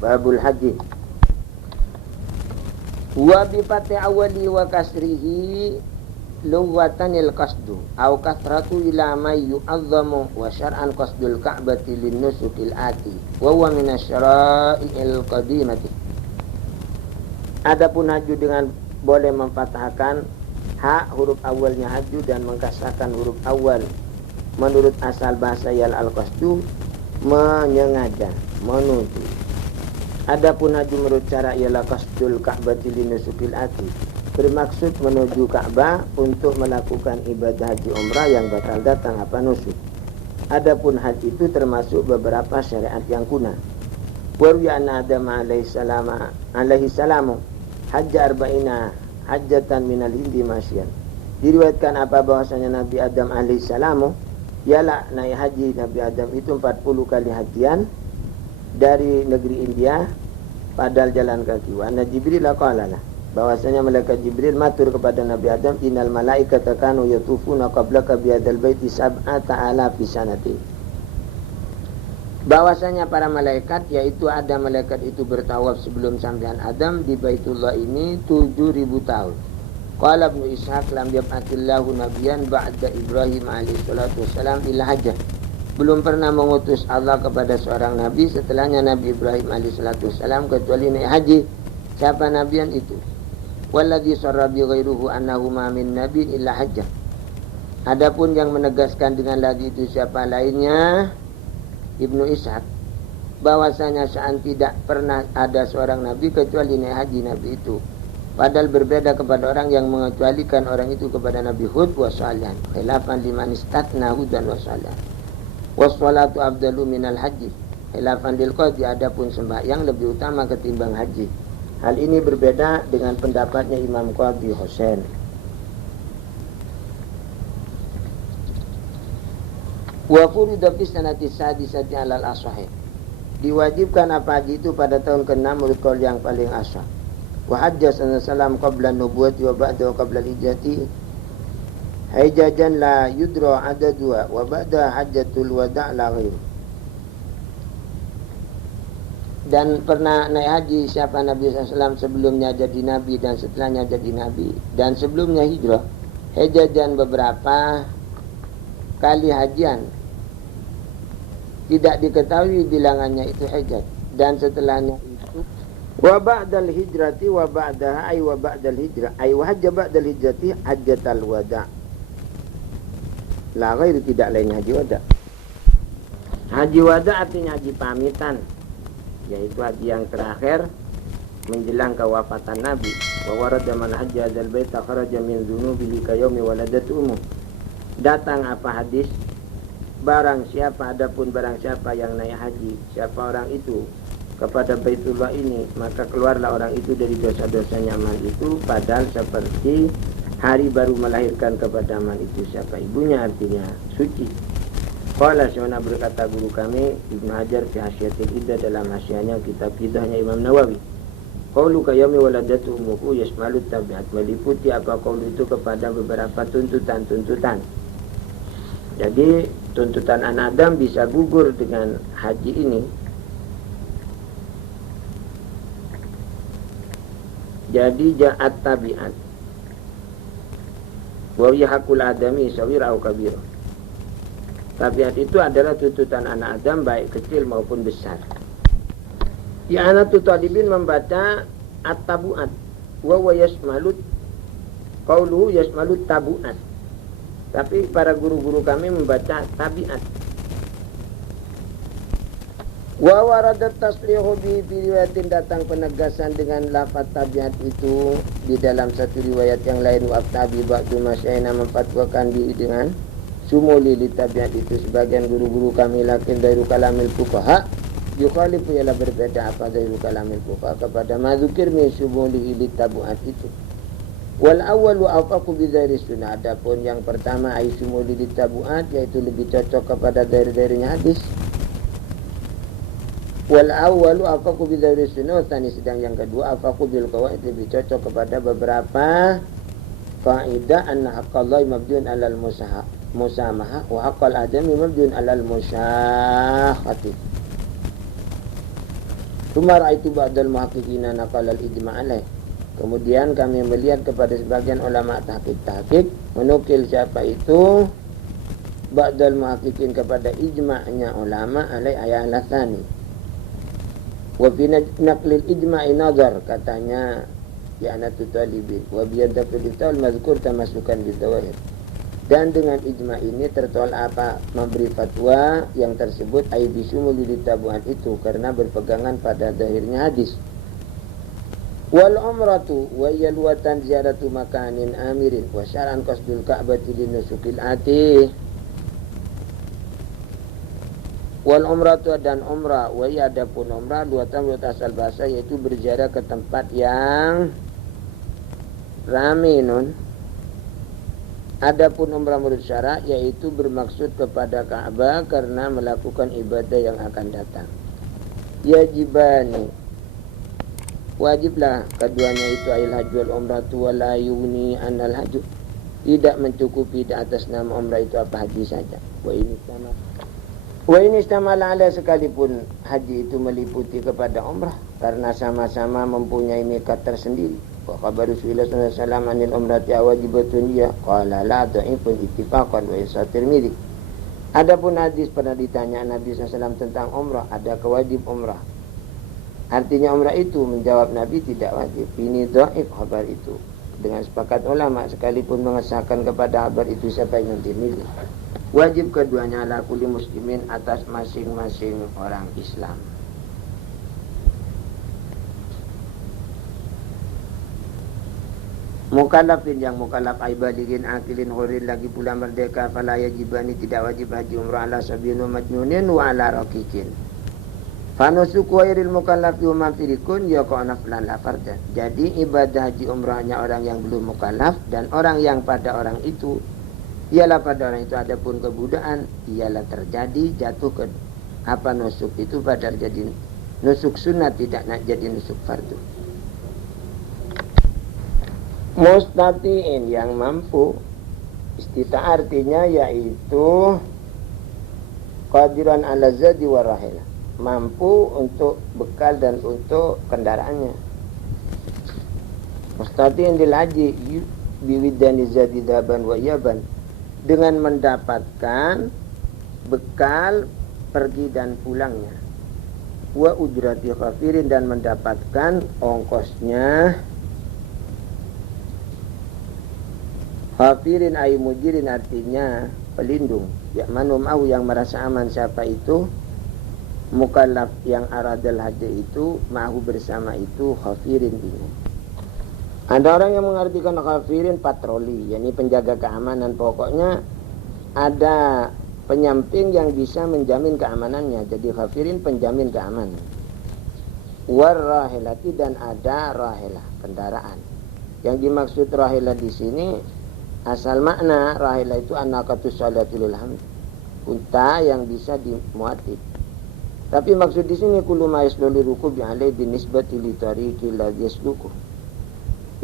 Babul haji. Wa bi fathi awali wa kasrihi lughatan qasdu au kathratu ila ma yu'azzamu wa syar'an qasdul ka'bati lin nusukil ati wa huwa min asyara'il qadimati. Adapun haju dengan boleh memfathahkan ha huruf awalnya haju dan mengkasrahkan huruf awal menurut asal bahasa yal al-qasdu menyengaja, menuju. Adapun haju menurut cara ialah qasdul ka'bati linusukil ati, bermaksud menuju Ka'bah untuk melakukan ibadah haji umrah yang bakal datang apa nusuk. Adapun haji itu termasuk beberapa syariat yang kuna. Wa ru'ya Adam alaihi salamu hajja arba'ina hajjatan minal hindi masyan. Diriwayatkan apa bahwasanya Nabi Adam alaihi salamu ialah naik haji Nabi Adam itu 40 kali hajian dari negeri India padahal jalan kaki. Wa anna Jibril qala lah, bahwasanya malaikat Jibril matur kepada Nabi Adam, innal malaikata kanu yatufuna qablaka bi hadzal baiti sab'ata alafi sanati. Bahwasanya para malaikat, yaitu ada malaikat itu bertawaf sebelum sampean Adam di Baitullah ini 7.000 tahun. Qala Ibnu Ishaq lam yab'athillahu nabiyyan ba'da Ibrahim alaihi salatu wassalam illa hajjah. Belum pernah mengutus Allah kepada seorang nabi setelahnya Nabi Ibrahim alaihi salatu wassalam kecuali naik haji. Siapa nabiyan itu? Walladzi sarra bi ghairuhu annahu ma min nabiyyin illa hajjah. Adapun yang menegaskan dengan lagi itu siapa lainnya? Ibnu Ishaq, bahwasanya saat tidak pernah ada seorang nabi kecuali naik haji nabi itu. Padahal berbeda kepada orang yang mengecualikan orang itu kepada Nabi Hud wa Salihan, khilafan liman istatna hudan wa Salihan. Wassalatu afdalu minal haji, khilafan lil qadhi, adapun sembahyang lebih utama ketimbang haji. Hal ini berbeda dengan pendapatnya Imam Qadhi Husain. Wa furida fi sanati sadisati alal ashahih, diwajibkan apa haji itu pada tahun ke-6 menurut qaul yang paling ashah. Wa hajja sallallahu qabla nubuwati wa ba'da qabla hijrati hajjajan la yudra adadua wa ba'da hajjatul wada' la ghair. Dan pernah naik haji siapa Nabi SAW sebelumnya jadi nabi dan setelahnya jadi nabi, dan sebelumnya hijrah hajjajan beberapa kali hajian, tidak diketahui bilangannya itu hajat, dan setelahnya itu wa ba'dal hijrati wa ba'daha ay wa ba'dal hijrah ay wa hajja ba'dal hijrati hajjatal wada' la ghair, tidak lain haji wada. Haji wada artinya haji pamitan, yaitu haji yang terakhir menjelang kewafatan Nabi. Wa warada man hajja hadzal baita kharaja min dzunubihi ka yaumi waladatu ummu. Datang apa hadis, barang siapa, adapun barang siapa yang naik haji, siapa orang itu kepada Baitullah ini, maka keluarlah orang itu dari dosa-dosanya man itu, padahal seperti hari baru melahirkan kepada man itu siapa ibunya, artinya suci. Qala syana, berkata guru kami Ibnu Hajar fi Hasyiatil Iddah, dalam hasyahnya kitab Iddahnya Imam Nawawi, qaulu ka yaumi waladatu ummuhu yashmalu tabi'at, meliputi apa qaul itu kepada beberapa tuntutan-tuntutan. Jadi tuntutan anak Adam bisa gugur dengan haji ini. Jadi ja'at tabi'at wa yahqul adami sawir au kabir. Tabiat itu adalah tuntutan anak Adam baik kecil maupun besar. Ya anak talibin membaca at-tabu'at wa yasmalut qauluhu yasmalut tabu'at. Tapi para guru-guru kami membaca tabiat. Wa waradat tasrihu bi riwayatin, datang penegasan dengan lafaz tabiat itu di dalam satu riwayat yang lain. Wa tabi ba'du masyayna memfatwakan di dengan sumuli li tabiat itu sebagian guru-guru kami, lakin dari kalamil fuqaha yukhalifu, ialah berbeda apa dari kalamil fuqaha kepada mazukir min sumuli li tabuat itu. Wal awwalu afaqu bi dhairi sunnah, adapun yang pertama ai sumuli li tabuat, yaitu lebih cocok kepada dhair-dhairnya hadis. Wal awwalu afaqu bi dhairi sunnah, tani sedang yang kedua afaqu bil qawaid, lebih cocok kepada beberapa kaidah. Anna haqqallahi mabdun alal musamaha wa haqqal adami mabdun alal musyahati. Sumara itu ba'dal muhaqqiqina naqalal ijma' alaih. Kemudian kami melihat kepada sebagian ulama tahqiq menukil siapa itu ba'dal muhaqqiqin kepada ijma'nya ulama alaih ayat al-thani. Wa fi naqlil ijma'i nazar, katanya ya anatu talibin wa biyadafil iftal mazkur tamasukan bidawahir. Dan dengan ijma' ini tertolak apa memberi fatwa yang tersebut aibisumul ditabuhan itu karena berpegangan pada zahirnya hadis. Wal umratu wa yalwatan ziyaratu makanin amirin wa syar'an qasdul ka'bati linusukil ati. Wal umratu dan umrah wa adapun umrah luatan menurut asal bahasa yaitu berziarah ke tempat yang rame nun. Adapun umrah menurut syarak yaitu bermaksud kepada Ka'bah karena melakukan ibadah yang akan datang. Yajibani, wajiblah keduanya itu ayil hajj wal umrah wa la yuni anal hajj. Tidak mencukupi di atas nama umrah itu apa haji saja. Wa ini sama ala sekalipun haji itu meliputi kepada umrah karena sama-sama mempunyai mikat tersendiri. Wa khabaru sallallahu alaihi wasallam anil umrati wajibatun ya qala la dha'ifun ittifaqan wa isa Tirmidzi. Adapun hadis pernah ditanya Nabi SAW tentang umrah, ada kewajib umrah. Artinya umrah itu menjawab Nabi tidak wajib. Ini dhaif khabar itu. Dengan sepakat ulama sekalipun mengesahkan kepada kabar itu siapa yang Tirmidzi. Wajib keduanya ala kulli muslimin atas masing-masing orang Islam. Mukallafin yang mukallaf aibaligin akilin hurin lagi pula merdeka fala yajibani tidak wajib haji umrah ala sabinu majnunin wa ala raqiqin. Fanusuku wairil mukallafi wa mafirikun yaqa'na falan la farda. Jadi ibadah haji umrahnya orang yang belum mukallaf dan orang yang pada orang itu ialah pada orang itu adapun kebudaan ialah terjadi jatuh ke apa nusuk itu pada jadi nusuk sunat tidak nak jadi nusuk fardu. Mustatiin yang mampu, istita artinya yaitu qadiran ala zadi wa rahil, mampu untuk bekal dan untuk kendaraannya. Mustatiin dil haji biwidani zadi daban wa yaban, dengan mendapatkan bekal pergi dan pulangnya. Wa ujrati khafirin dan mendapatkan ongkosnya. Hafirin ay mujirin artinya pelindung. Ya manum'ahu yang merasa aman siapa itu mukallaf yang aradal haji itu ma'hu bersama itu hafirin ini. Ada orang yang mengartikan hafirin patroli, yakni penjaga keamanan. Pokoknya ada penyamping yang bisa menjamin keamanannya. Jadi hafirin penjamin keamanan. Warrahilati dan ada rahilah kendaraan. Yang dimaksud rahilah di sini asal makna rahilah itu anaqatus salatul hamd, unta yang bisa dimuati. Tapi maksud di sini kullu ma yaslulu rukubi alai binisbati li tariqi ladzi yasluku,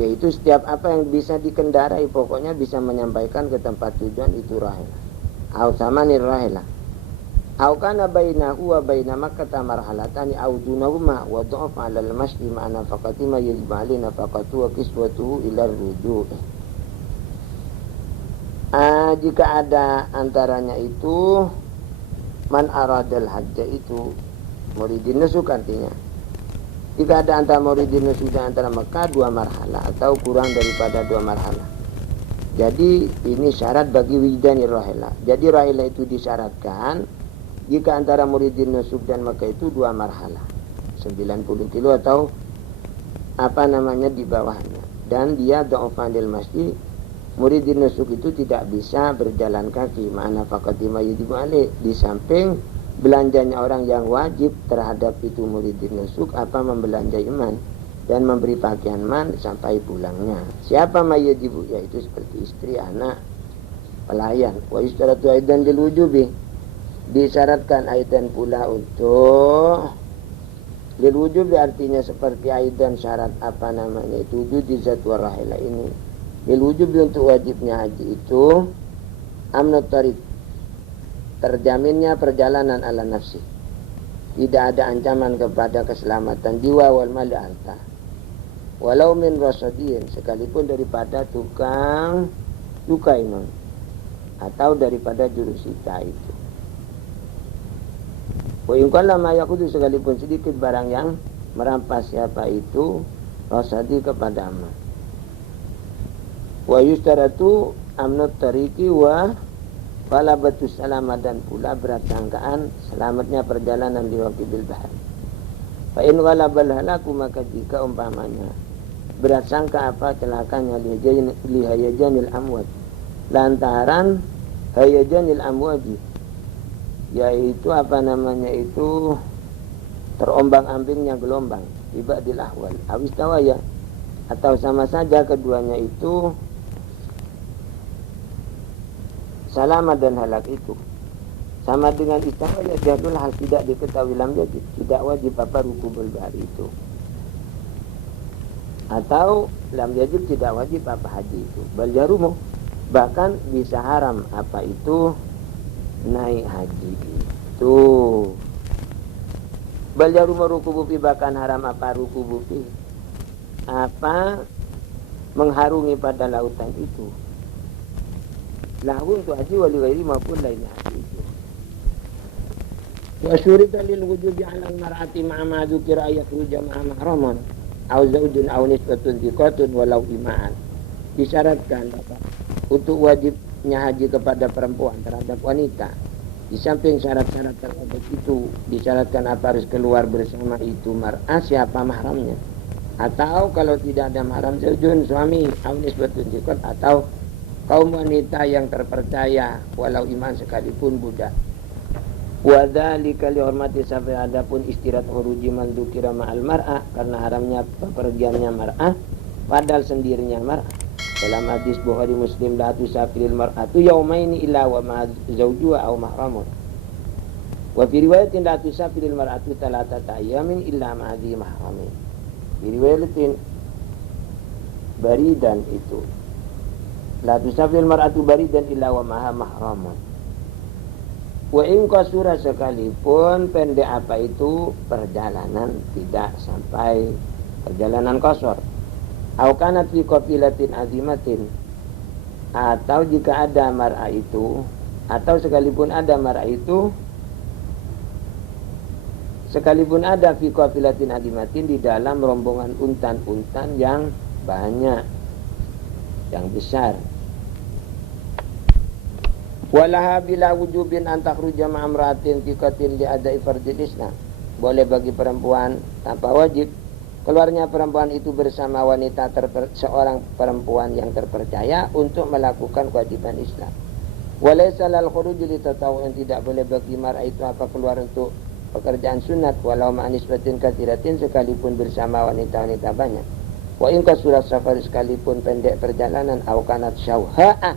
yaitu setiap apa yang bisa dikendarai pokoknya bisa menyampaikan ke tempat tujuan itu rahilah. Au samanir rahilah. Au kana bainahu wa baina Makkah marhalatani au dunahuma wa dha'af 'ala al-masyi ma'ana faqati ma yajib 'alaina faqatu wa qiswatuhu ila ar-ruju'. Jika ada antaranya itu man aradal hajja itu muridin nusuk artinya. Jika ada antara muridin nusuk dan antara Mekah 2 marhalah atau kurang daripada 2 marhalah. Jadi ini syarat bagi wijdani rahilah. Jadi rahilah itu disyaratkan jika antara muridin nusuk dan Mekah itu 2 marhalah. 90 kilo atau apa namanya di bawahnya. Dan dia dha'ufanil masjid. Muridin nusuk itu tidak bisa berjalan kaki. Ma'ana faqatima yujibu alaih. Di samping belanjanya orang yang wajib terhadap itu muridin nusuk apa membelanja iman dan memberi pakaian man sampai pulangnya. Siapa mayujibu? Yaitu seperti istri, anak, pelayan. Wa yustaratu aidan lil wujubi. Disyaratkan aidan pula untuk lil wujubi artinya seperti aidan syarat apa namanya itu wujud zat wa rahilah ini. Bil wujub untuk wajibnya haji itu amnut tariq, terjaminnya perjalanan ala nafsi. tidak ada ancaman kepada keselamatan jiwa wal mali harta. Walau min rasadin, sekalipun daripada tukang cukai non, atau daripada jurusita itu. Wa in qalla ma yaqudu, sekalipun sedikit barang yang merampas siapa itu rasadi kepada aman. Wa yustaratu amnut tariqi wa falabatus selamat, dan pula berat sangkaan selamatnya perjalanan di waktu bil bahar. Fa in ghalabal halaku, maka jika umpamanya berat sangka apa celakanya lihayajanil amwat, lantaran hayajanil amwaji, yaitu apa namanya itu terombang-ambingnya gelombang, ibadil ahwal awistawaya, atau sama saja keduanya itu selamat dan halak itu sama dengan istawaya jadul hal, tidak diketahui lam wajib, tidak wajib apa rukubul bahari itu, atau lam wajib tidak wajib apa haji itu. Bal jarumu, bahkan bisa haram apa itu naik haji itu. Bal jarumu rukubufi, bahkan haram apa rukubufi, apa mengharungi pada lautan itu, lahu untuk haji wali ghairi maupun lainnya haji itu. Wa syurita lil wujubi 'ala al-mar'ati ma'a ma dzukira yakhruja ma'a mahraman aw zaujun aw nisbatun thiqatun walau ima'an. Disyaratkan untuk wajibnya haji kepada perempuan terhadap wanita, di samping syarat-syarat terhadap itu disyaratkan apa harus keluar bersama itu mar'ah, siapa mahramnya, atau kalau tidak ada mahram zaujun suami, aw nisbatun thiqat, atau kaum wanita yang terpercaya walau iman sekalipun budak. Wadzalika lihormati safi, adapun istirat huruji man dzukira ma'al mar'ah, karena haramnya pepergiannya mar'ah padahal sendirinya mar'ah. Dalam hadis Bukhari Muslim, la tusafiril mar'atu yaumaini illa wa ma zawjuha aw mahramun. Wa fi riwayatin la tusafiril mar'atu thalathata ayamin illa ma dhi mahramin. Di riwayatin baridan itu, la tusafiril mar'atu baridan illa wa maha mahramun. Wa in qasura, sekalipun pendek apa itu perjalanan, tidak sampai perjalanan qasar. Au kanat fi qabilatin azimatin, atau jika ada mar'ah itu, atau sekalipun ada mar'ah itu, sekalipun ada fi qabilatin azimatin, di dalam rombongan untan-untan yang banyak, yang besar. Walaha bila wujubin antakhruja ma'amratin tikatin li'adai fardil islam. Boleh bagi perempuan tanpa wajib keluarnya perempuan itu bersama wanita seorang perempuan yang terpercaya untuk melakukan kewajiban Islam. Walaysa lal khuruj li tatawwu, yang tidak boleh bagi mar'ah itu apa keluar untuk pekerjaan sunat walau ma'anisbatin katsiratin, sekalipun bersama wanita-wanita banyak. Wa in kasura safar, sekalipun pendek perjalanan, au kanat syauha'a,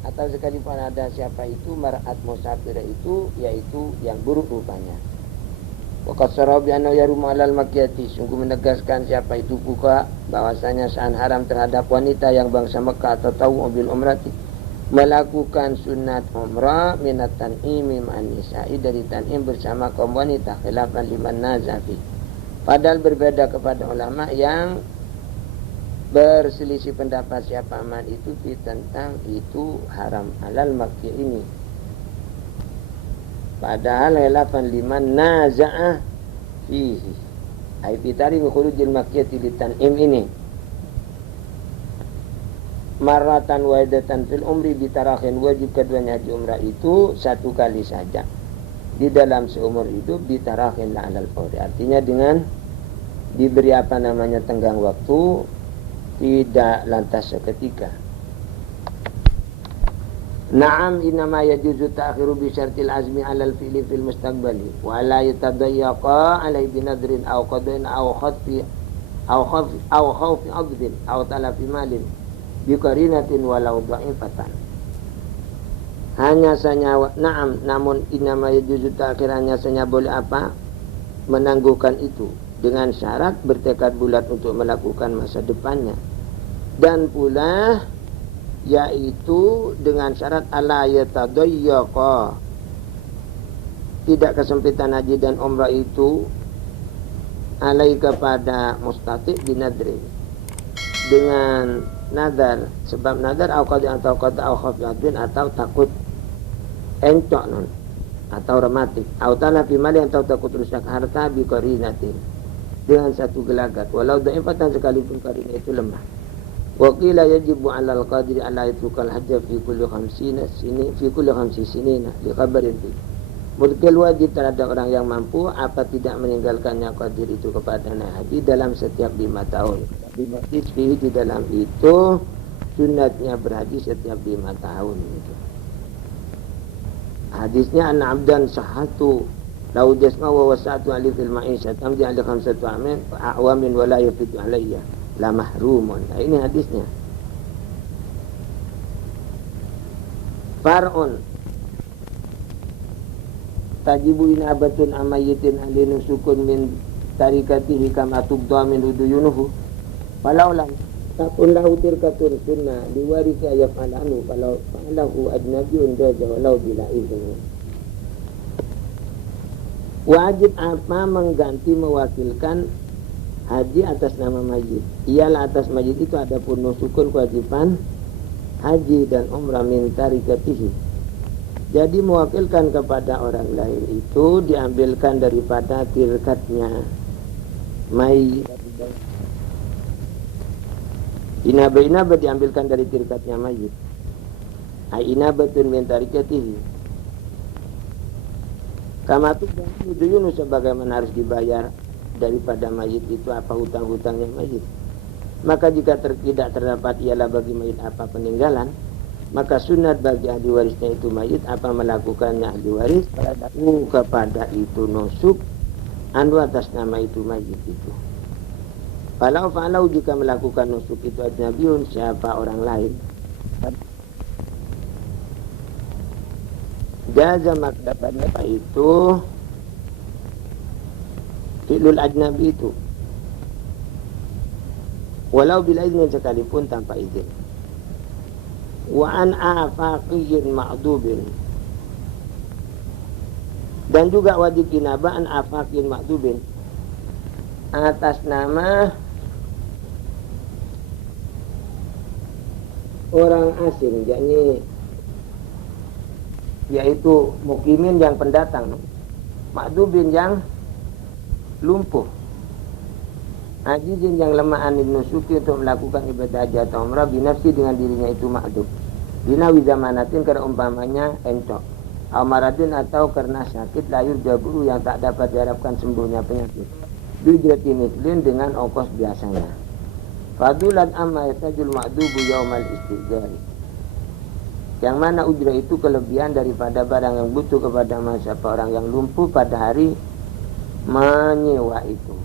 atau sekalipun ada siapa itu mar'at musafir itu, yaitu yang buruk rupanya. Waqad sarabi anna yarum 'alal makkiyati, sungguh menegaskan siapa itu buka bahwasanya sa'an haram terhadap wanita yang bangsa Mekah atau tahu bil umrati, melakukan sunat umrah minat tan'imi ma'an nisa'i, dari tan'im bersama kaum wanita, khilafan liman nazafi, padahal berbeda kepada ulama yang berselisih pendapat siapa aman itu tentang itu haram halal makki ini, padahal khilafan liman naza'ah fihi ay bitari khurujil makkiyati litan'im ini maratan wahidatan fil umri bitarakhin, wajib keduanya haji umrah itu satu kali saja di dalam seumur hidup, bitarakhin la alal fawri, artinya dengan diberi apa namanya tenggang waktu, tidak lantas seketika. Na'am innama yajuzu ta'khiru bi syartil azmi 'alal fi'li fil mustaqbali wa la yatadayyaqa 'alai binadrin aw qadain aw khatfi aw khawfi 'adbin aw talafi malin bi qarinatin walau dha'ifatan. Hanya saja na'am, namun innama yajuzu ta'khir, hanya saja boleh apa menangguhkan itu dengan syarat bertekad bulat untuk melakukan masa depannya, dan pula yaitu dengan syarat ala yatadayyaqa, tidak kesempitan haji dan umrah itu alai kepada mustati binadri dengan nadar, sebab nadar au qadi atau qada au khafiyadin atau takut encok non atau rematik au talafi mali atau takut rusak harta bi qarinatin dengan satu gelagat walau dhaifatan sekalipun qarina itu lemah. Wa qila yajibu 'alal qadiri ala yatrukal hajja fi kulli 50 sinina li khabarin fi. Mungkin wajib terhadap orang yang mampu apa tidak meninggalkannya qadir itu kepada haji dalam setiap 5 tahun. Di dalam itu sunatnya berhaji setiap 5 tahun gitu. Hadisnya an abdan sahatu lau jasma wa wasatu alif fil ma'isha tamdi alif khamsatu awamin wa la yafitu alayya la mahrumun. Nah, ini hadisnya. Far'un tajibu inabatun amayitin alinu sukun min tarikatihi kama tubda min uduyunuhu walau lam takun lahu tirkatun sunnah diwarisi ayat alanu walau fa'alahu ajnabiyun jaza walau bila izin. Wajib apa mengganti mewakilkan haji atas nama mayit. Ialah atas mayit itu ada pun nusukun kewajiban haji dan umrah min tarikatihi. Jadi mewakilkan kepada orang lain itu diambilkan daripada tirkatnya mayit. Inaba diambilkan dari tirkatnya mayit. Inabatun min tarikatihi. Kama tuduyunu sebagaimana harus dibayar daripada mayit itu apa hutang-hutangnya mayit. Maka jika tidak terdapat ialah bagi mayit apa peninggalan, maka sunat bagi ahli warisnya itu mayit apa melakukannya ahli waris kepada itu nusuk anu atas nama itu mayit itu. Falau jika melakukan nusuk itu ajnabiun siapa orang lain, jaza makdabannya apa itu fi'lul ajnabi itu walau bila izin sekalipun tanpa izin. Wa an afaqiyyin ma'dubin, dan juga wajib inaba an afaqiyyin ma'dubin atas nama orang asing, yaitu mukimin yang pendatang, ma'dubin yang lumpuh, ajizin yang lemah anil nusuki untuk melakukan ibadah haji atau umrah binafsi dengan dirinya itu ma'dub. Binawi zamanatin karena umpamanya encok, amaradin atau karena sakit layur jaburu yang tak dapat diharapkan sembuhnya penyakit. Bijrati mislin dengan ongkos biasanya. Fadulat amma yatajul ma'dubu yaumal istijari. Yang mana ujrah itu kelebihan daripada barang yang butuh kepada siapa orang yang lumpuh pada hari menyewa itu.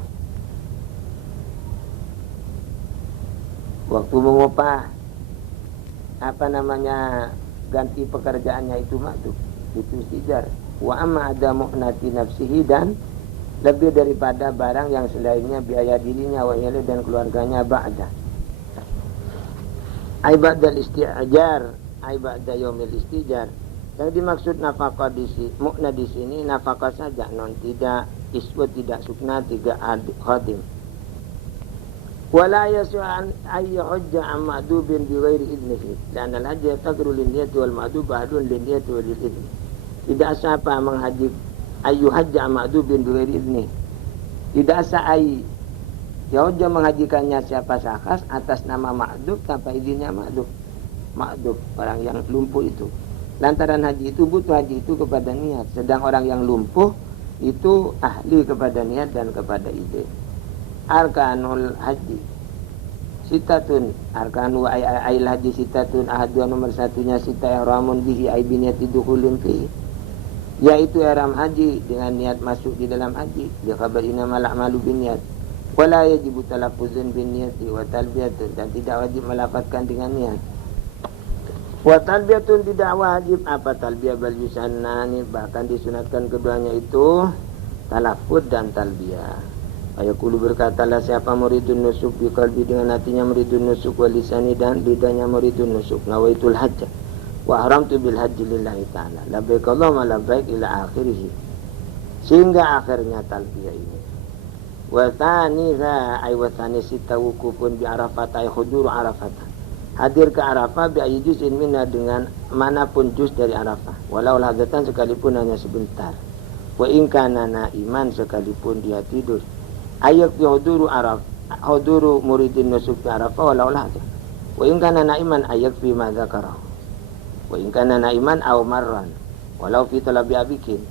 Waktu mengupah ganti pekerjaannya itu maksud itu istijar. Wa amma ada mu'nati nafsihi, dan lebih daripada barang yang selainnya biaya dirinya wa yali dan keluarganya ba'da. Ai ba'dal isti'jar, ai ba'da yaumil istijar. Yang dimaksud nafkah mu'na di sini nafkah saja, non tidak iswa, tidak sukna, tidak khadim. Wala yasu'an ay hujja am ma'dubin bi ghairi idnihi, dan al-hajj yaqdiru lin-niyyati wal ma'dub ba'dun lin-niyyati wal idni. Tidak sah apa menghaji ayu hajja am ma'dubin bi ghairi idnihi. Tidak sah ay ya hujja menghajikannya siapa sakas atas nama ma'dub tanpa izinnya ma'dub orang yang lumpuh itu. Lantaran haji itu butuh haji itu kepada niat, sedang orang yang lumpuh itu ahli kepada niat dan kepada ide. Arkanul haji sitatun, arkanu ayil haji sitatun, ahadua nomor satunya sita ihramun bihi ay biniyati dukhulin fihi, yaitu ihram haji dengan niat masuk di dalam haji. Dia khabar innamal a'malu binniyat wala yajibu talaffuzun binniyati wa talbiyatun, dan tidak wajib melafazkan dengan niat. Wa talbiyatun tidak wajib apa talbiyah bal yusannani, bahkan disunatkan keduanya itu talaffuz dan talbiyah. Ayakulu berkatalah siapa muridun nusuk bi qalbi, dengan hatinya muridun nusuk, wa lisani dan lidahnya muridun nusuk, nawaitul hajj wa haramtu bil hajji lillahi ta'ala labbaik Allahumma labbaik ila akhirih. sehingga akhirnya talbiyah ini. Wa thaniha ay wa thanisita wukufun bi Arafat ay huduru Arafat. Hadir ke Arafah bi ayyi juz'in minna dengan manapun juz dari Arafah, walau lahadzatan sekalipun hanya sebentar. Wa in kana naiman sekalipun dia tidur. Ayak fi huduru huduru muridin nusuk fi Arafah walau lahadzah. Wa in kana naiman ayak fi ma dzakarahu. Wa in kana naiman aw marran walau fi talabi abikin.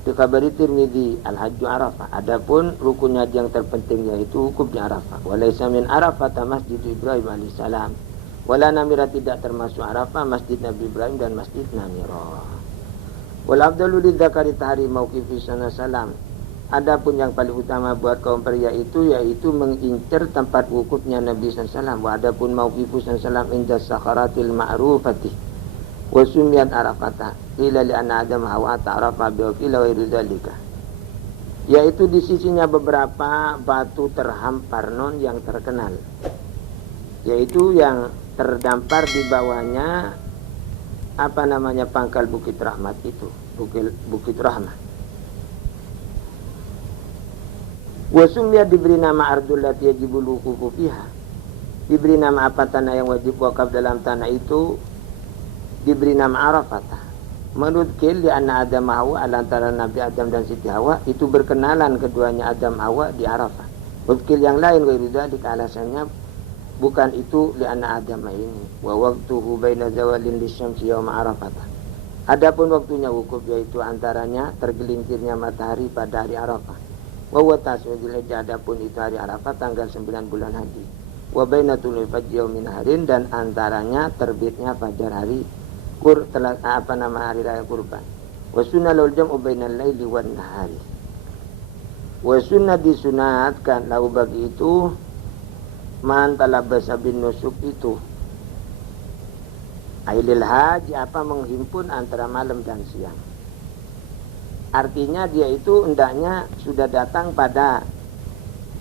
Di kabari Tirmidzi al-hajju Arafah. Adapun rukun haji yang terpenting yaitu wukuf di Arafah. Walaysa min Arafah masjid Ibrahim alaihissalam. Wala namira tidak termasuk Arafah masjid Nabi Ibrahim dan masjid Namirah. Wal afdalu lidzakari tahri mauqifi salam. Adapun yang paling utama buat kaum pria itu yaitu mengincar tempat wukufnya Nabi sallallahu. Wa adapun mauqifu sallam inda sakharatil ma'rufati. Wa sumiyat Arafata ila li anna adam hawa ta'rafa bi ila ghairi dzalika. Yaitu di sisinya beberapa batu terhampar non yang terkenal. Yaitu yang terdampar di bawahnya apa namanya pangkal Bukit Rahmat itu, Bukit Rahmat. Wa sumiyat diberi nama ardul lati yajibul wuqufu fiha. Diberi nama apa tanah yang wajib wakaf dalam tanah itu, diberi nama Arafat. Menurut Kil di anna Adam Hawa antara Nabi Adam dan Siti Hawa itu berkenalan keduanya Adam Hawa di Arafah. Menurut Kil yang lain ghairi dzalika alasannya bukan itu li anna Adam ini. Wa waqtuhu baina zawalin lisyamsi yaum Arafah. Adapun waktunya wukuf yaitu antaranya tergelincirnya matahari pada hari Arafah. Wa huwa tasawwul adapun itu hari Arafah tanggal 9 bulan haji. Wa baina tulul fajr yaumin harin dan antaranya terbitnya fajar hari hari raya kurban. Wa sunnah lil jam'u bainal laili wan nahari. Wa sunnah disunatkan lahu bagi itu man talabasa bin nusuk itu ailil haji apa menghimpun antara malam dan siang. Artinya dia itu hendaknya sudah datang pada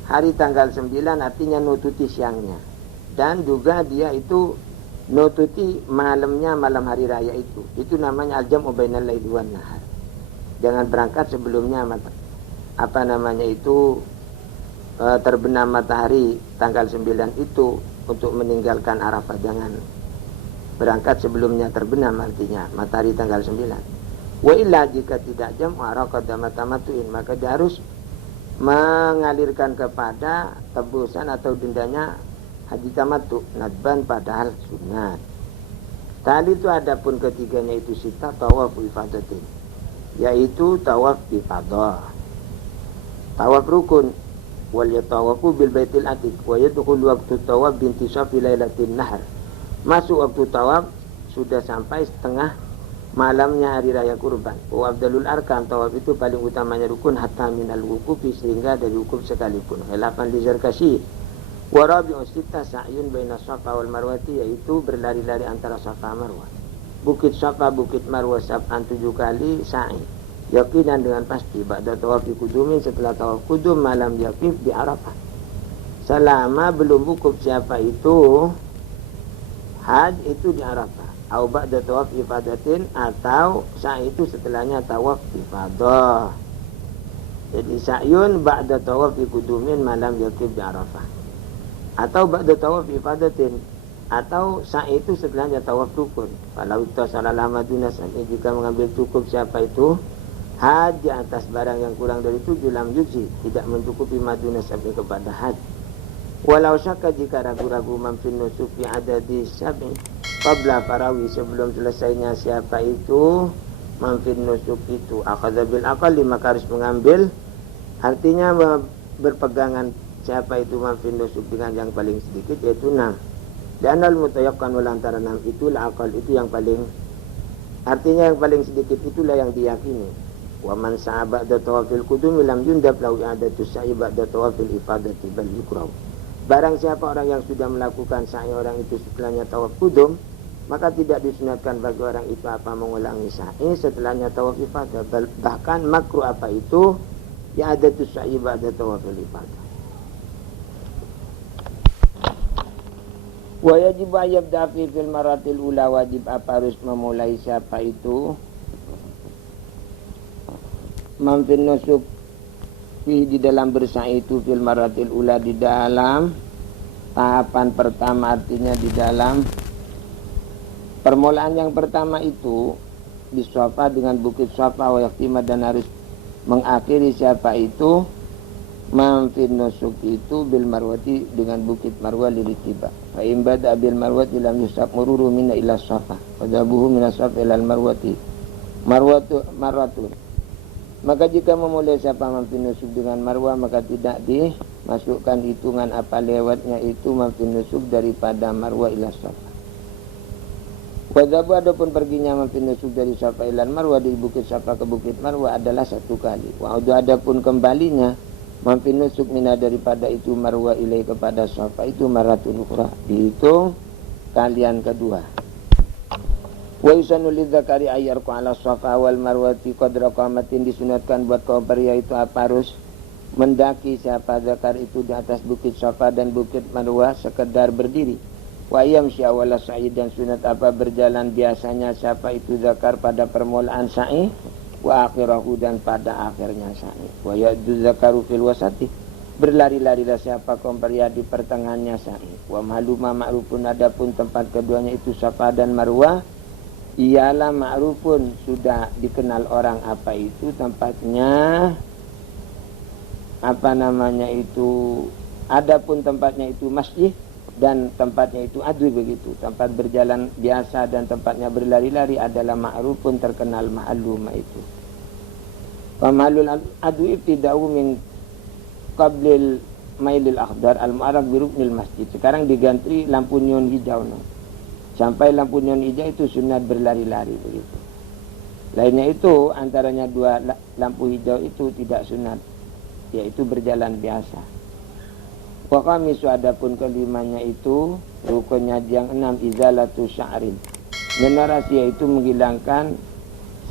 hari tanggal 9, artinya nututi siangnya. Dan juga dia itu nututi malamnya, malam hari raya itu. Itu namanya al-jam'u bainal laili wan nahar. Jangan berangkat sebelumnya terbenam matahari tanggal 9 itu untuk meninggalkan Arafah. Jangan berangkat sebelumnya terbenam, artinya matahari tanggal 9. Wa illa jika tidak jam'u araqada matamatuin, maka dia harus mengalirkan kepada tebusan atau dendanya haji tamattu nadban padahal sunat. Tali itu adapun ketiganya itu sita tawaf ifadatin, yaitu tawaf ifadah. Tawaf rukun wal yatawafu bil baitil atiq wa yadkhul waqtu tawaf binti safi lailatin nahr. Masuk waktu tawaf sudah sampai setengah malamnya hari raya kurban. Wa afdalul arkan tawaf itu paling utamanya rukun hatta minal wuqufi sehingga dari wukuf sekalipun. Khilafan li Zarkashi. Wa rabi'u sitta sa'yun baina Safa wal Marwati, yaitu berlari-lari antara Safa Marwah. Bukit Safa, Bukit Marwah sab'an 7 kali sa'i. Yakinan dengan pasti ba'da tawaf kudumin, setelah tawaf kudum malam yakif di Arafah. Selama belum wukuf siapa itu haji itu di Arafah. Au ba'da tawaf ifadatin, atau sa'i itu setelahnya tawaf ifadah. Jadi sa'yun ba'da tawaf kudumin malam yakif di Arafah. Atau ba'da tawaf ifadatin, atau sa'i itu setelahnya tawaf rukun. Kalau itu salah lama dunasan, jika mengambil cukup siapa itu haji atas barang yang kurang dari 7 lam yuji, tidak mencukupi maduna sampai kepada haji. Walau syakka jika ragu-ragu mamfin nusufi adadi sabi qabla farawi, sebelum selesainya siapa itu mamfin nusuk itu akhadzabil aqalli, maka harus mengambil, artinya berpegangan siapa itu mamfin nusuk dengan yang paling sedikit yaitu 6. Dan al mutayaqqan wal antara 6 itu la aqal itu yang paling, artinya yang paling sedikit itulah yang diyakini. Wa man sa'a ba'da tawafil qudum lam yundab lahu i'adatu sa'i ba'da tawafil ifadati bal yukrahu. Barang siapa orang yang sudah melakukan sa'i orang itu setelahnya tawaf kudum, maka tidak disunatkan bagi orang itu apa mengulangi sa'i setelahnya tawaf ifadah. Bahkan makruh apa itu i'adatu sa'i ba'da tawafil ifadah. Wa yajib yabda fi fil maratil ula, wajib apa harus memulai siapa itu Mamfin nusuk di dalam bersa'i itu fil maratil ula, di dalam tahapan pertama, artinya di dalam permulaan yang pertama itu di Safa dengan bukit Safa, wa yaktima, dan harus mengakhiri siapa itu mamfin nusuk itu bil marwati dengan bukit Marwah liritiba. Fa in bada bil marwati lam yusab mururu minna ila Safa wa dabuhu min Safa ila al marwati marwatun. Maka jika memulai siapa mamfin nusuk dengan Marwah, maka tidak dimasukkan hitungan apa lewatnya itu mamfin nusuk daripada Marwah ila Safa. Wadabu, adapun perginya mamfin nusuk dari Safa ila Marwah, dari bukit Safa ke bukit Marwah adalah satu kali. Wa'udu, adapun kembalinya mamfin nusuk mina daripada itu Marwah ilai kepada Safa itu maratun ukhra, dihitung kalian kedua. Wa yusanu lidzakari ayyarku ala Safa wal Marwati qadra qamatin, disunatkan buat kaum pria itu apa harus mendaki siapa zakar itu di atas bukit Safa dan bukit Marwah sekedar berdiri. Wa yamsyi awala sa'i, dan sunat apa berjalan biasanya siapa itu zakar pada permulaan sa'i, wa akhirahu, dan pada akhirnya sa'i. Wa ya'du zakaru fil wasati, berlari-larilah siapa kaum pria di pertengahannya sa'i. Wa mahluma ma'rufun, adapun tempat keduanya itu Safa dan Marwah ialah ma'rufun, sudah dikenal orang apa itu tempatnya, apa namanya itu, adapun tempatnya itu masjid dan tempatnya itu adwi, begitu tempat berjalan biasa dan tempatnya berlari-lari adalah ma'rufun, terkenal ma'luma itu. Famalul adwi ibtida'u min qablil mailil akhdar al-mu'arraf biruknil masjid. Sekarang diganti lampu neon hijau, no. Sampai lampu neon hijau itu sunat berlari-lari, begitu. Lainnya itu antaranya dua lampu hijau itu tidak sunat, yaitu berjalan biasa. Wa khamisu, adapun kelimanya itu rukunnya yang 6 izalatu sya'rin, menarasi, yaitu menghilangkan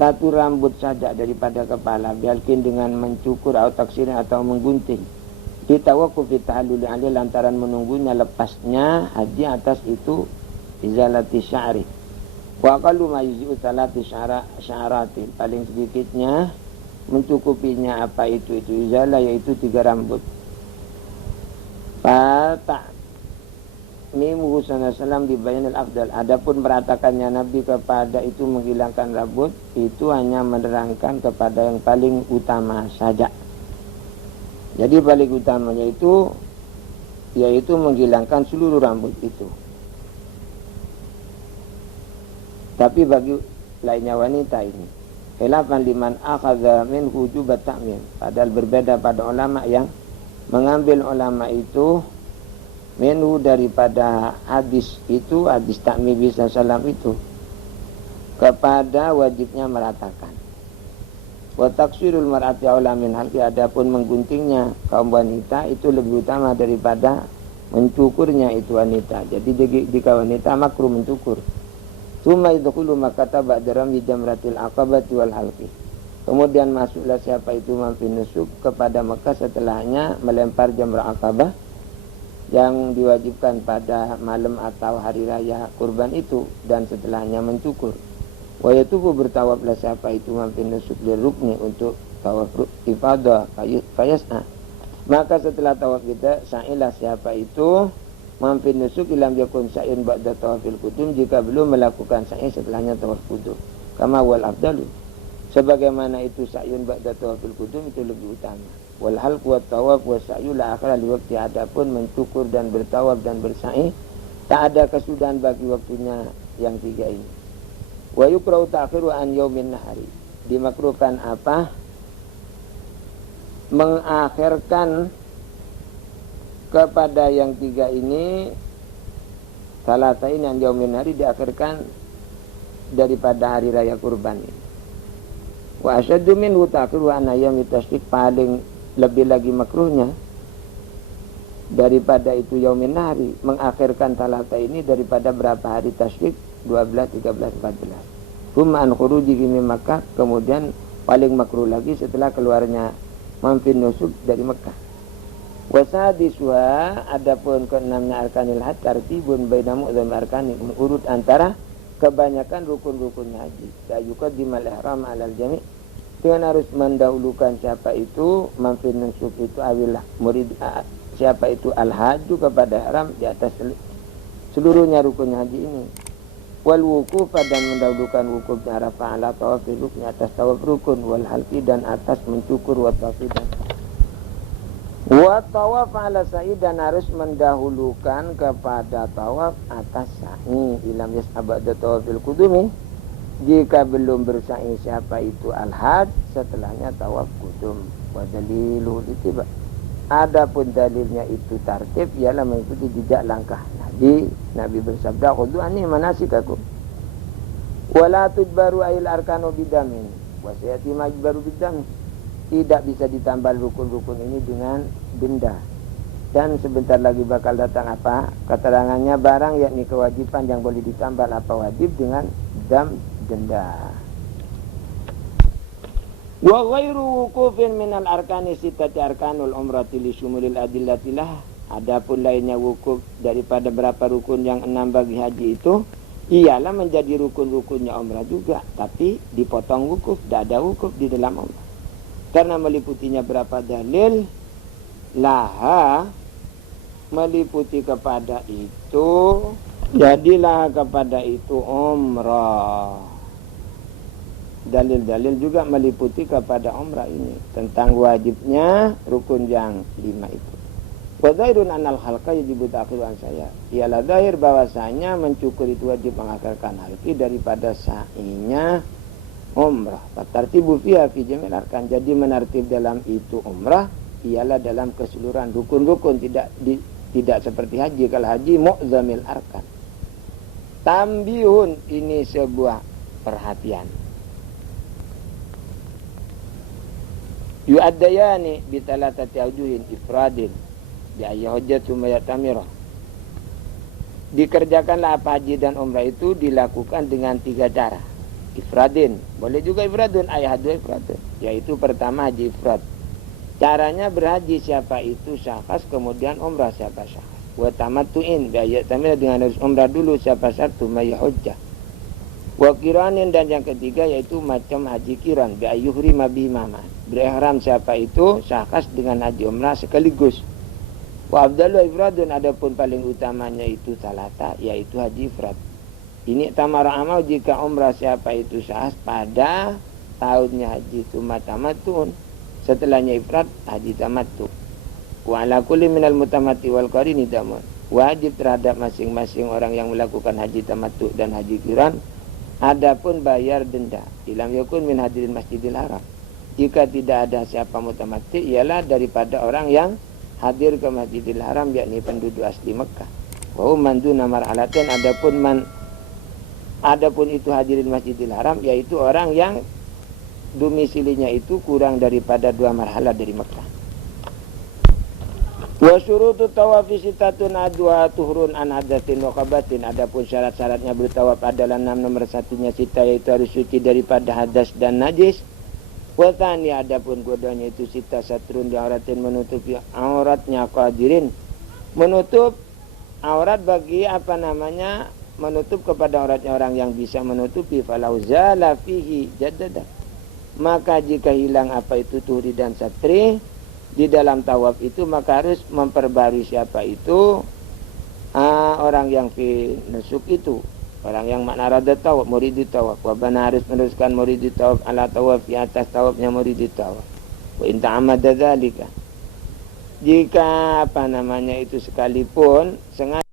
satu rambut saja daripada kepala, bialkin dengan mencukur atau taksirin atau menggunting. Ditawakuf tahallul alih, lantaran menunggunya lepasnya haji atas itu izalati sya'ri. Wa aqallu ma yujzi'u salati sya'ratin, paling sedikitnya mencukupinya apa itu izalah, yaitu 3 rambut. Fata mimuhu sallallahu di bayanil afdal, adapun meratakannya Nabi kepada itu menghilangkan rambut itu hanya menerangkan kepada yang paling utama saja. Jadi paling utamanya itu yaitu menghilangkan seluruh rambut itu. Tapi bagi lainnya wanita ini, khilafan liman akhadha min hujubat ta'mim, padahal berbeda pada ulama yang mengambil ulama itu minhu daripada hadis itu, hadis ta'mim bisa salam itu, kepada wajibnya meratakan. Wa taksirul mar'ati aula min halqi, adapun mengguntingnya kaum wanita itu lebih utama daripada mencukurnya itu wanita. Jadi jika wanita makruh mencukur. Tsumma yadkhulu makata ba'da ramyi jamratil aqabati wal halqi, kemudian masuklah siapa itu mamfin nusuk kepada Mekah setelahnya melempar jamrah Aqabah yang diwajibkan pada malam atau hari raya kurban itu, dan setelahnya mencukur. Wa yatufu, bertawaflah siapa itu mamfin nusuk lirukni, untuk tawaf ifadah fayas'a, maka setelah tawaf kita sa'ilah siapa itu mamfin nusuk ilam yakun sa'in ba'da tawafil qudum, jika belum melakukan sa'i setelahnya tawaf qudum. Kama wal afdalu, sebagaimana itu sa'yun ba'da tawafil qudum itu lebih utama. Wal halq wa tawaf wa sa'yu la akhra li waqti, adapun mencukur dan bertawaf dan bersa'i tak ada kesudahan bagi waktunya yang 3 ini. Wa yukrau ta'khiru an yaumin nahari, dimakruhkan apa? Mengakhirkan kepada yang 3 ini, salah satu yang yaumin hari diakhirkan daripada hari raya kurban ini. Wa asyaddu minhu ta'khiru an ayyami tasyrik, paling lebih lagi makruhnya daripada itu yaumin hari, mengakhirkan talata ini daripada berapa hari tasyrik, 12, 13, 14. Humma an khurujihi min Makkah, kemudian paling makruh lagi setelah keluarnya mamfin nusuk dari Mekah. Wasadiswa, adapun keenamnya arkanil hajj tartibun baina mu'dzam arkani, urut antara kebanyakan rukun-rukunnya haji. La yuqaddimal ihram 'alal jami', dengan harus mendahulukan siapa itu manfil nusuk itu awilah murid siapa itu al-haju kepada haram di atas seluruhnya rukun haji ini. Wal wukuf dan mendahulukan wukuf di Arafah ala tawaf rukun atas tawaf rukun, wal halqi dan atas mencukur, wa tawaf ala sa'i dan harus mendahulukan kepada tawaf atas sa'i ilam yas'abada tawafil kudumi jika belum bersa'i siapa itu al-hajj setelahnya tawaf kudum. Wa dalilu itiba, adapun dalilnya itu tartib ialah mengikuti jejak langkah Nabi bersabda khudu anni manasikakum wala tudbaru ayil arkanu bidamin wa sayati majbaru bidamin. Tidak bisa ditambal rukun-rukun ini dengan denda, dan sebentar lagi bakal datang apa keterangannya barang yakni kewajiban yang boleh ditambal apa wajib dengan denda. Wa ghairu wukufin minal arkani sittati arkanul umrati li syumulil adillatilah. Adapun lainnya wukuf daripada berapa rukun yang 6 bagi haji itu ialah menjadi rukun-rukunnya umrah juga, tapi dipotong wukuf, tidak ada wukuf di dalam umrah karena meliputinya berapa dalil laha meliputi kepada itu, jadilah kepada itu umrah. Dalil-dalil juga meliputi kepada umrah ini tentang wajibnya rukun yang 5 itu. Wa zahirun anal halqa yajibu ta'khiru an saya. Ialah zahir bahwasanya mencukur itu wajib mengakhirkan halqi daripada sa'inya umrah. Tartibu fiha fi jamil arkan. Jadi menartib dalam itu umrah ialah dalam keseluruhan rukun-rukun, tidak seperti haji. Kalau haji mu'zamil arkan. Tambihun, ini sebuah perhatian. Yu'addayani bitalatati aujuhin ifradin ya hujjatu mayatamirah. Dikerjakanlah apa haji dan umrah itu dilakukan dengan 3 cara. Ifradin, boleh juga ifradun, ayahadu ifradun, yaitu pertama haji ifrad. Caranya berhaji siapa itu syakhs, kemudian umrah siapa syakhs. Wa tamattu'in, ya tamirah dengan harus umrah dulu siapa satu mayahujjah. Wa kiranin, dan yang ketiga yaitu macam haji kiran, bi ayyuhri mabimama. Berihram siapa itu syakhs dengan haji umrah sekaligus. Wa afdalu ifradun, adapun paling utamanya itu salata, yaitu haji ifrad. Ini tamara amal jika umrah siapa itu sahas pada tahunnya haji tamattu'un, setelahnya ifrad haji tamattu'. Wa ala kulli minal mutamatti wal qarini damun, wajib terhadap masing-masing orang yang melakukan haji tamattu' dan haji qiran adapun bayar denda. Ilam yakun min hadirin masjidil haram, jika tidak ada siapa mutamatti ialah daripada orang yang hadir ke Masjidil Haram, yakni penduduk asli Mekah. Wa man duna mar'alatin, adapun itu hadirin Masjidil Haram yaitu orang yang domisilinya itu kurang daripada 2 marhalah dari Mekah. Wa syurutu tawafi sitatun adwa tuhrun an hadatsin wa qabatin, adapun syarat-syaratnya bertawaf adalah 6, nomor 1-nya sita yaitu harus suci daripada hadas dan najis. Watani, adapun godanya itu sita satrun di auratin, menutupi auratnya qadirin, menutup aurat bagi menutup kepada auratnya orang yang bisa menutupi. Falau zala fihi jaddada, maka jika hilang apa itu tuhri dan satri di dalam tawaf itu, maka harus memperbarui siapa itu orang yang fi nusuk itu, orang yang makna rada tawaf, murid tawaf. Wabana harus meneruskan murid tawaf ala tawaf, di atas tawafnya murid tawaf. Wa in ta'amada dzalika, jika itu sekalipun sengaja